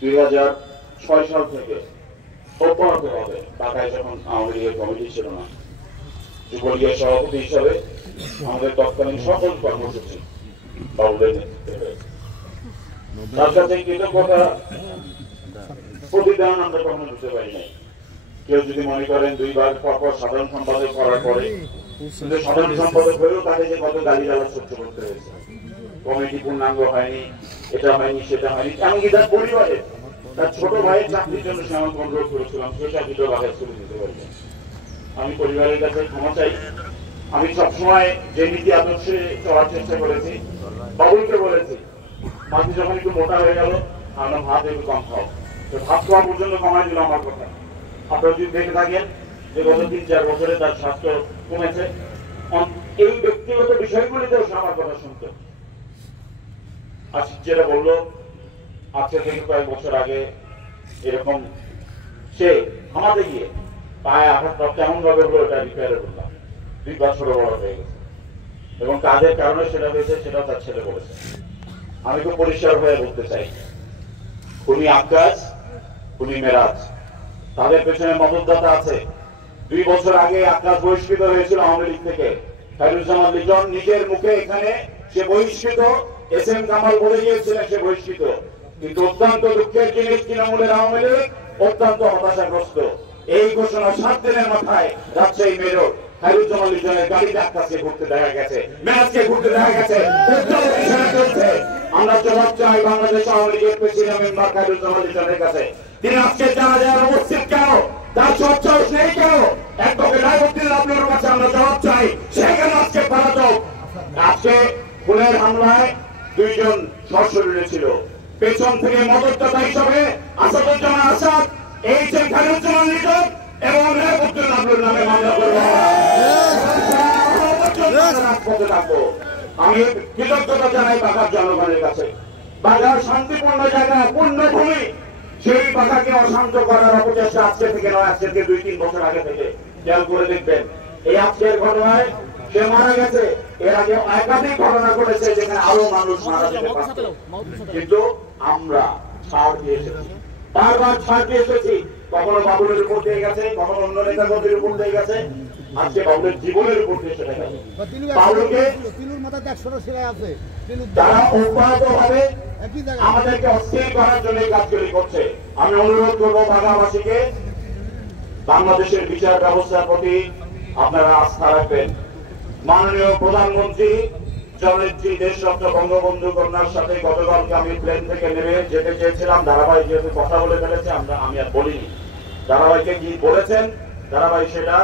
2006 সাল থেকে অব্যাহতভাবে ঢাকায় যখন আওয়ামী লীগের কমিটি ছিল না, যুবলীগের সভাপতি হিসাবে আমাদের তৎকালীন সকল কর্মসূচি বাবুলের নেতৃত্বে হয়েছে। তার কাছে কৃতজ্ঞতা প্রতিদান আমরা কখনো দিতে পারি নাই। কেউ যদি মনে করেন 2 বার পরপর সাধারণ সম্পাদক করার পরে কিন্তু সাধারণ সম্পাদক হয়েও তাকে যে কত গালিগালাজ সহ্য করতে হয়েছে, কমিটি পূর্ণাঙ্গ হয়নি, এটা হয়নি সেটা হয়নি, এমনকি তার পরিবারে তার ছোট ভাইয়ের চাকরির জন্য সে আমাকে অনুরোধ করেছিলাম, সে চাকরিটা বাগাজ করে দিতে পারি। আমি পরিবারের কাছে ক্ষমা চাই। আমি সবসময় যে নীতি আদর্শে চলার চেষ্টা করেছি, বাবুলকে বলেছি মাঝে যখন একটু মোটা হয়ে গেল আমরা ভাত একটু কম খাও, তো ভাত খাওয়া পর্যন্ত কমাই দিল আমার কথা। আপনারা যদি দেখে থাকেন যে গত 3-4 বছরে তার স্বাস্থ্য কমেছে, এই ব্যক্তিগত বিষয়গুলিতেও সে আমার কথা শুনত। আজ যেটা বললো আজকে থেকে কয়েক বছর আগে এরকম সে আমাদের গিয়ে পায়ে আঘাতটা কেমন ভাবে হলো এটা রিপেয়ারে বললাম, 2 বার ছোট বড় হয়ে গেছে এবং কাজের কারণে সেটা হয়েছে, সেটাও তার ছেলে বলেছে। আমি খুব পরিষ্কার হয়ে বলতে চাই, খুনি আক্কাস, খুনি মেরাজ, তাদের পেছনে মদতদাতা আছে। 2 বছর আগে আক্কাস বহিষ্কৃত হয়েছিল আওয়ামী লীগ থেকে। খায়রুজ্জামান লিটন নিজের মুখে এখানে সে বহিষ্কৃত, SM কামাল বলে গিয়েছিলেন সে বহিষ্কৃত। কিন্তু অত্যন্ত দুঃখের জিনিস, তৃণমূলের আওয়ামী লীগ অত্যন্ত হতাশাগ্রস্ত। এই ঘোষণা 7 দিনের মাথায় রাজশাহী মেয়র খায়রুজ্জামান লিটনের গাড়িতে আক্কাসকে ঘুরতে দেখা গেছে, মেরাজকে ঘুরতে দেখা গেছে। আমরা জবাব চাই বাংলাদেশ আওয়ামী লীগের প্রেসিডেন্ট মেম্বার খায়রুজ্জামান লিটনের কাছে। তিনি আজকে জানাজার উপস্থিত কেন, তার সচ্ছস নেই কেন, একটাকে রায়বর্তীর আপনার কাছে আমরা জবাব চাই। সেখানে আজকে পলাতক, আজকে খুনের হামলায় 2 জন সশরীরে ছিল, পেছন থেকে মদতদাতা হিসাবে আসাদুজ্জামান আসাদ, HM খায়রুজ্জামান লিটন এবং রায়বর্তীর আপনার নামে মামলা করবো। আমি কৃতজ্ঞতা জানাই বাঘার জনগণের কাছে। বাঘার শান্তিপূর্ণ জায়গা, পূর্ণভূমি, সেই বাঘাকে অশান্ত করার অপচেষ্টা আজকে থেকে নয়, আজকে 2-3 বছর আগে থেকে। খেয়াল করে দেখবেন এই আজকের ঘটনায় সে মারা গেছে, এর আগে একাধিক ঘটনা ঘটেছে যেখানে আরো মানুষ মারা যেতে পারত, কিন্তু আমরা ছাড় দিয়ে এসেছি, বারবার ছাড় দিয়ে এসেছি। কখনো বাবুলের উপর দিয়ে গেছে, কখনো অন্য নেতাকর্মীর উপর দিয়ে গেছে, আজকে বাবুলের জীবনের উপর দিয়ে সেটা গেছে। বাবুলকে তারা অব্যাহতভাবে আমাদেরকে অস্থির করার জন্য কাজগুলি করছে। আমি অনুরোধ করবো বাংলাবাসীকে, বাংলাদেশের বিচার ব্যবস্থার প্রতি আপনারা আস্থা রাখবেন। মাননীয় প্রধানমন্ত্রী জননেত্রী দেশরত্ন বঙ্গবন্ধু কন্যার সাথে গতকালকে আমি প্লেন থেকে নেমে যেতে চেয়েছিলাম। ধারাবাহিক যেহেতু কথা বলে ফেলেছে, আমি আর বলিনি ধারাবাহিকে কি বলেছেন। ধারাবাহিক সেটা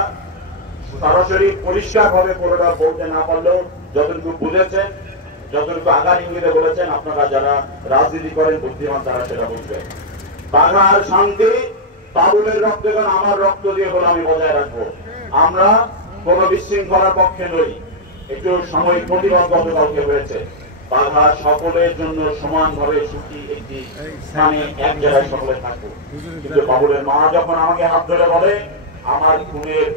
সরাসরি পরিষ্কার ভাবে পুরোটা বলতে না পারলেও যতটুকু বুঝেছেন, যতটুকু আগার ইঙ্গিতে বলেছেন, আপনারা যারা রাজনীতি করেন বুদ্ধিমান তারা সেটা বুঝবেন। বাঘার শান্তি বাবুলের রক্ত এবং আমার রক্ত দিয়ে হলো আমি বজায় রাখবো। আমরা কোন বিশৃঙ্খলার পক্ষে নই। একটু সাময়িক প্রতিবাদ গতকালকে হয়েছে। বাঘা সকলের জন্য সমানভাবে সুখী একটি স্থানে এক জায়গায় সকলে থাকবো। কিন্তু বাবুলের মা যখন আমাকে হাত ধরে বলে আমার খুনের